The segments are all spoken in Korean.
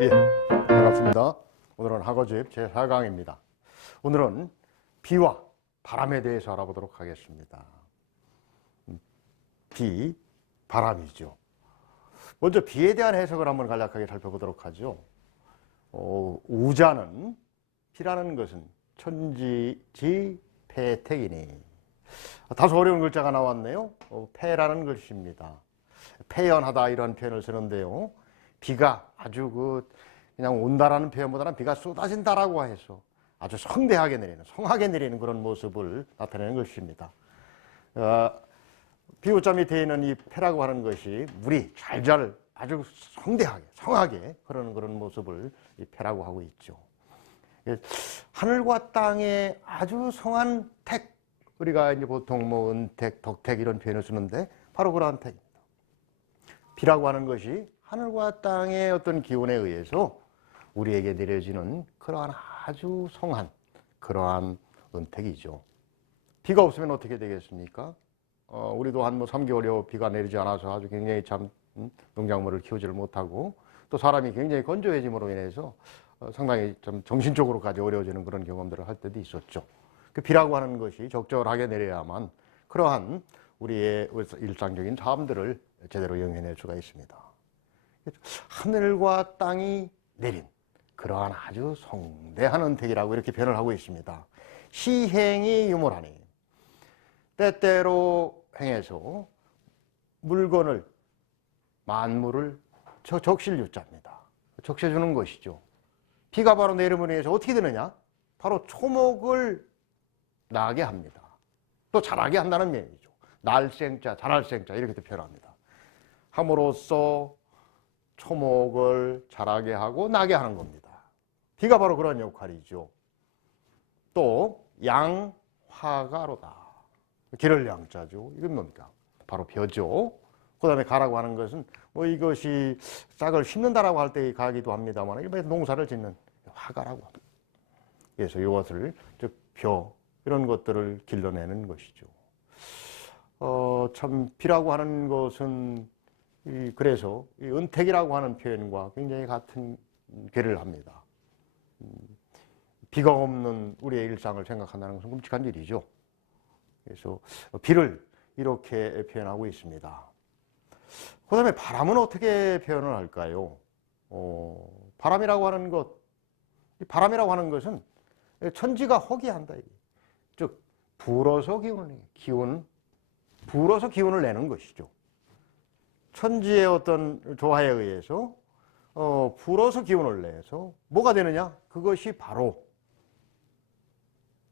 예, 반갑습니다. 오늘은 학어집 제4강입니다. 오늘은 비와 바람에 대해서 알아보도록 하겠습니다. 비, 바람이죠. 먼저 비에 대한 해석을 한번 간략하게 살펴보도록 하죠. 우자는, 비라는 것은 천지지폐택이니. 다소 어려운 글자가 나왔네요. 폐라는 글씨입니다. 폐연하다 이런 표현을 쓰는데요. 비가 아주 그냥 온다라는 표현보다는 비가 쏟아진다라고 해서 아주 성대하게 내리는, 성하게 내리는 그런 모습을 나타내는 것입니다. 비우자 밑에 있는 이 폐라고 하는 것이 물이 잘잘 아주 성대하게, 성하게 흐르는 그런 모습을 이 폐라고 하고 있죠. 하늘과 땅에 아주 성한 택, 우리가 이제 보통 뭐 은택, 덕택 이런 표현을 쓰는데 바로 그러한 택입니다. 비라고 하는 것이 하늘과 땅의 어떤 기운에 의해서 우리에게 내려지는 그러한 아주 성한 그러한 은택이죠. 비가 없으면 어떻게 되겠습니까? 우리도 한 3개월여 비가 내리지 않아서 아주 굉장히 참 농작물을 키우지를 못하고 또 사람이 굉장히 건조해짐으로 인해서 상당히 좀 정신적으로까지 어려워지는 그런 경험들을 할 때도 있었죠. 그 비라고 하는 것이 적절하게 내려야만 그러한 우리의 일상적인 삶들을 제대로 영해낼 수가 있습니다. 하늘과 땅이 내린 그러한 아주 성대한 은택이라고 이렇게 표현을 하고 있습니다. 시행이 유물하니 때때로 행해서 물건을 만물을 적실유자입니다. 적셔주는 것이죠. 비가 바로 내림으로 인해서 어떻게 되느냐? 바로 초목을 나게 합니다. 또 자라게 한다는 면이죠. 날생자, 자랄생자 이렇게 표현합니다. 함으로써 초목을 자라게 하고 나게 하는 겁니다. 비가 바로 그런 역할이죠. 또 양화가로다. 기를 양자죠. 이건 뭡니까? 바로 벼죠. 그 다음에 가라고 하는 것은 뭐 이것이 싹을 심는다라고 할 때 가기도 합니다만 일반에서 농사를 짓는 화가라고 합니다. 그래서 이것을 즉 벼 이런 것들을 길러내는 것이죠. 참 비라고 하는 것은 그래서 이 은택이라고 하는 표현과 굉장히 같은 괴를 합니다. 비가 없는 우리의 일상을 생각한다는 것은 끔찍한 일이죠. 그래서 비를 이렇게 표현하고 있습니다. 그 다음에 바람은 어떻게 표현을 할까요? 바람이라고 하는 것, 바람이라고 하는 것은 천지가 허기한다. 즉 불어서 불어서 기운을 내는 것이죠. 천지의 어떤 조화에 의해서 불어서 기운을 내서 뭐가 되느냐? 그것이 바로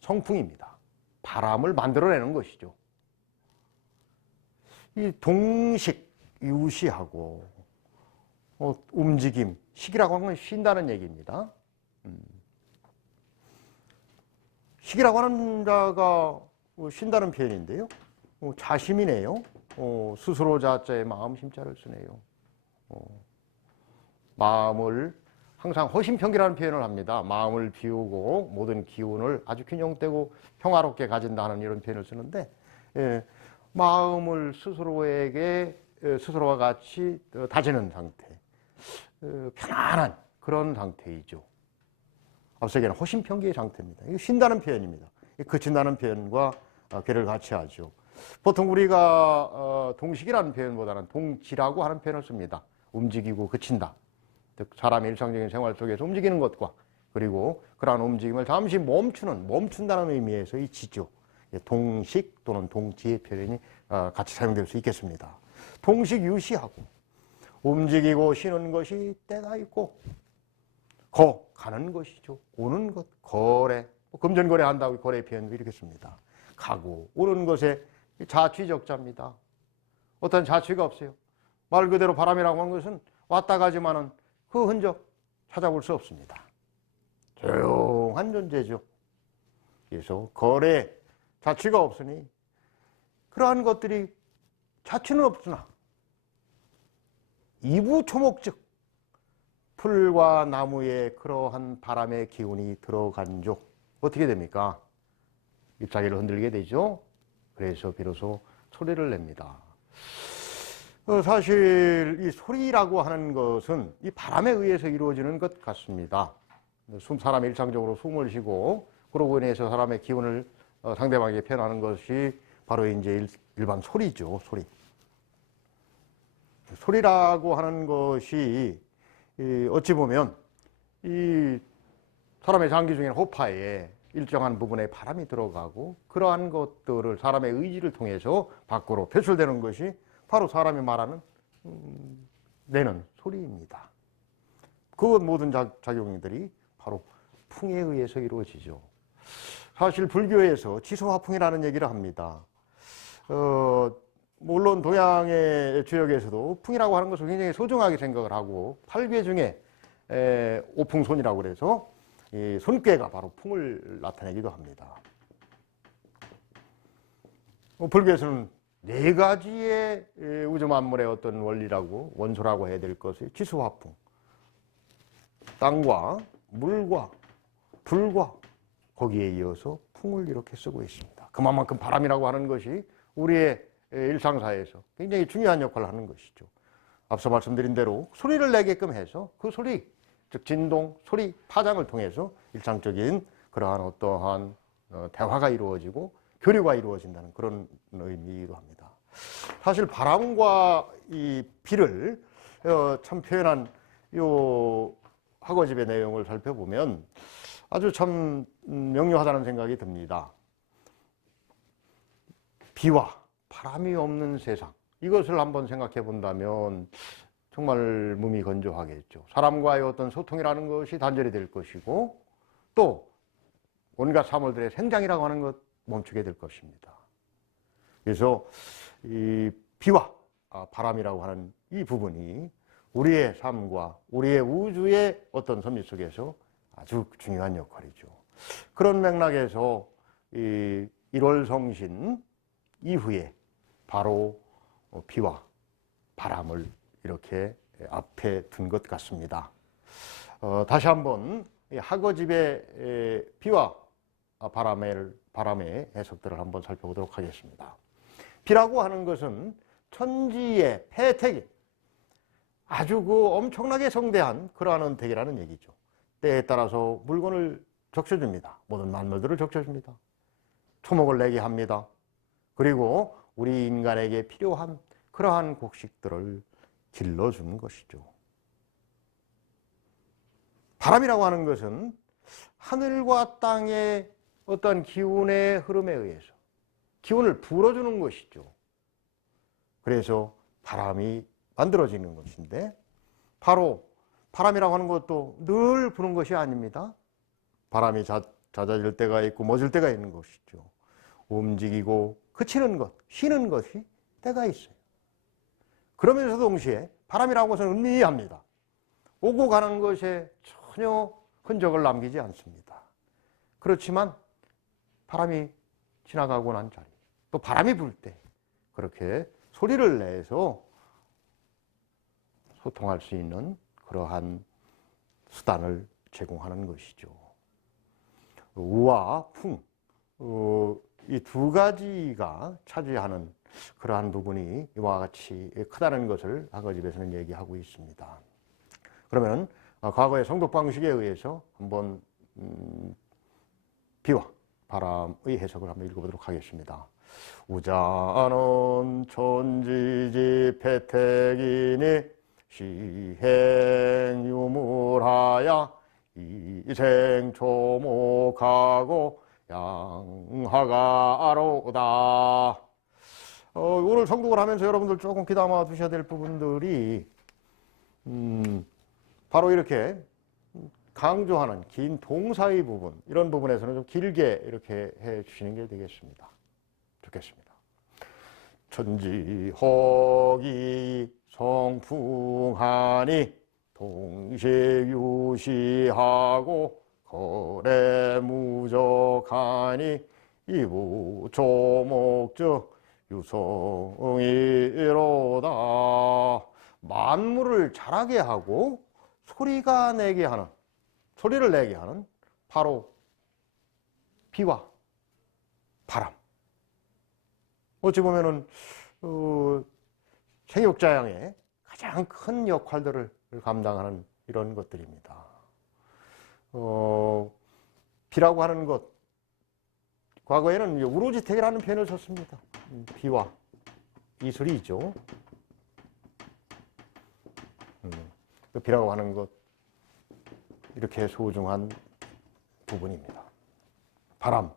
성풍입니다. 바람을 만들어내는 것이죠. 이 동식, 유시하고 움직임, 식이라고 하는 건 쉰다는 얘기입니다. 식이라고 하는 자가 쉰다는 표현인데요. 자심이네요. 스스로 자자에 마음 심자를 쓰네요. 마음을 항상 허심평기라는 표현을 합니다. 마음을 비우고 모든 기운을 아주 균형되고 평화롭게 가진다는 이런 표현을 쓰는데 마음을 스스로에게 스스로와 같이 다지는 상태, 편안한 그런 상태이죠. 앞서 얘기한 허심평기의 상태입니다. 이거 쉰다는 표현입니다. 그친다는 표현과 괴를 같이 하죠. 보통 우리가 동식이라는 표현보다는 동지라고 하는 표현을 씁니다. 움직이고 그친다. 즉 사람의 일상적인 생활 속에서 움직이는 것과 그리고 그러한 움직임을 잠시 멈춘다는 의미에서 이 지죠. 동식 또는 동지의 표현이 같이 사용될 수 있겠습니다. 동식 유시하고 움직이고 쉬는 것이 때가 있고 가는 것이죠. 오는 것, 거래, 금전거래 한다고 거래 표현도 이렇게 씁니다. 가고 오는 것에 자취적자입니다. 어떤 자취가 없어요. 말 그대로 바람이라고 하는 것은 왔다 가지만은 그 흔적 찾아볼 수 없습니다. 조용한 존재죠. 그래서 거래, 자취가 없으니 그러한 것들이 자취는 없으나 이부초목즉 풀과 나무에 그러한 바람의 기운이 들어간 쪽 어떻게 됩니까? 잎사귀를 흔들게 되죠. 그래서 비로소 소리를 냅니다. 사실 이 소리라고 하는 것은 이 바람에 의해서 이루어지는 것 같습니다. 사람이 일상적으로 숨을 쉬고 그러고 인해서 사람의 기운을 상대방에게 표현하는 것이 바로 이제 일반 소리죠. 소리라고 하는 것이 어찌 보면 이 사람의 장기 중에 호파에 일정한 부분에 바람이 들어가고 그러한 것들을 사람의 의지를 통해서 밖으로 배출되는 것이 바로 사람이 말하는 내는 소리입니다. 그 모든 작용들이 바로 풍에 의해서 이루어지죠. 사실 불교에서 지소화풍이라는 얘기를 합니다. 물론 동양의 주역에서도 풍이라고 하는 것을 굉장히 소중하게 생각을 하고 8괴 중에 오풍손이라고 그래서 이 손괴가 바로 풍을 나타내기도 합니다. 불교에서는 네 가지의 우주 만물의 어떤 원리라고 원소라고 해야 될 것이 지수화풍, 땅과 물과 불과 거기에 이어서 풍을 이렇게 쓰고 있습니다. 그만큼 바람이라고 하는 것이 우리의 일상사에서 굉장히 중요한 역할을 하는 것이죠. 앞서 말씀드린 대로 소리를 내게끔 해서 그 소리, 즉 진동, 소리, 파장을 통해서 일상적인 그러한 어떠한 대화가 이루어지고 교류가 이루어진다는 그런 의미이기도 합니다. 사실 바람과 이 비를 참 표현한 요 학어집의 내용을 살펴보면 아주 참 명료하다는 생각이 듭니다. 비와 바람이 없는 세상, 이것을 한번 생각해 본다면 정말 몸이 건조하겠죠. 사람과의 어떤 소통이라는 것이 단절이 될 것이고 또 온갖 사물들의 생장이라고 하는 것 멈추게 될 것입니다. 그래서 이 비와 바람이라고 하는 이 부분이 우리의 삶과 우리의 우주의 어떤 섭리 속에서 아주 중요한 역할이죠. 그런 맥락에서 이 1월 성신 이후에 바로 비와 바람을 이렇게 앞에 둔 것 같습니다. 다시 한번 학어집의 비와 바람의 해석들을 한번 살펴보도록 하겠습니다. 비라고 하는 것은 천지의 폐택이 아주 엄청나게 성대한 그러한 은택이라는 얘기죠. 때에 따라서 물건을 적셔줍니다. 모든 만물들을 적셔줍니다. 초목을 내게 합니다. 그리고 우리 인간에게 필요한 그러한 곡식들을 길러주는 것이죠. 바람이라고 하는 것은 하늘과 땅의 어떠한 기운의 흐름에 의해서 기운을 불어주는 것이죠. 그래서 바람이 만들어지는 것인데 바로 바람이라고 하는 것도 늘 부는 것이 아닙니다. 바람이 잦아질 때가 있고 멎을 때가 있는 것이죠. 움직이고 그치는 것, 쉬는 것이 때가 있어요. 그러면서 동시에 바람이라고 해서는 은밀합니다. 오고 가는 것에 전혀 흔적을 남기지 않습니다. 그렇지만 바람이 지나가고 난 자리, 또 바람이 불 때 그렇게 소리를 내서 소통할 수 있는 그러한 수단을 제공하는 것이죠. 우와, 풍, 이 두 가지가 차지하는 그러한 부분이 이와 같이 크다는 것을 학어집에서는 얘기하고 있습니다. 그러면 과거의 성독 방식에 의해서 한번 비와 바람의 해석을 한번 읽어보도록 하겠습니다. 우자는 천지지 패택이니 시행유물하야 이생초목하고 양하가로다. 오늘 성독을 하면서 여러분들 조금 귀담아 두셔야 될 부분들이 바로 이렇게 강조하는 긴 동사의 부분, 이런 부분에서는 좀 길게 이렇게 해 주시는 게 되겠습니다. 좋겠습니다. 천지허기 성풍하니 동식유시하고 거래무적하니 이부조목적 유성이로다. 만물을 자라게 하고 소리가 내게 하는, 소리를 내게 하는 바로 비와 바람. 어찌 보면은 생육자양의 가장 큰 역할들을 감당하는 이런 것들입니다. 비라고 하는 것, 과거에는 우로지택이라는 표현을 썼습니다. 비와 이슬이죠. 그 비라고 하는 것, 이렇게 소중한 부분입니다. 바람.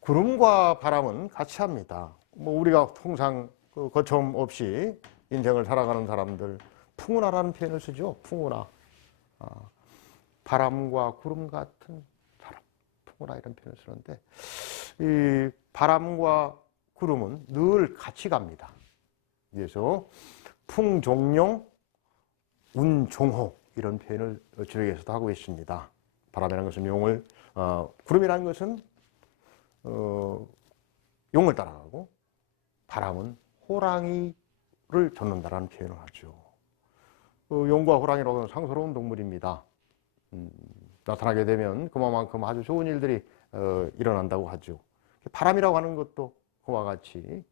구름과 바람은 같이 합니다. 뭐 우리가 통상 거침없이 인생을 살아가는 사람들, 풍운하라는 표현을 쓰죠. 풍운하. 바람과 구름 같은 사람, 풍운하 이런 표현을 쓰는데, 이 바람과 구름은 늘 같이 갑니다. 그래서 풍종용, 운종호 이런 표현을 주력에서도 하고 있습니다. 바람이라는 것은 용을, 구름이라는 것은 용을 따라가고, 바람은 호랑이를 쫓는다라는 표현을 하죠. 용과 호랑이라고 하는 상스러운 동물입니다. 나타나게 되면 그만큼 아주 좋은 일들이 일어난다고 하죠. 바람이라고 하는 것도 그와 같이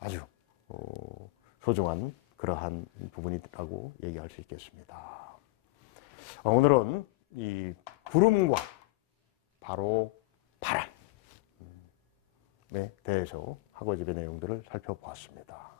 아주 소중한 그러한 부분이라고 얘기할 수 있겠습니다. 오늘은 이 구름과 바로 바람에 대해서 학어집의 내용들을 살펴보았습니다.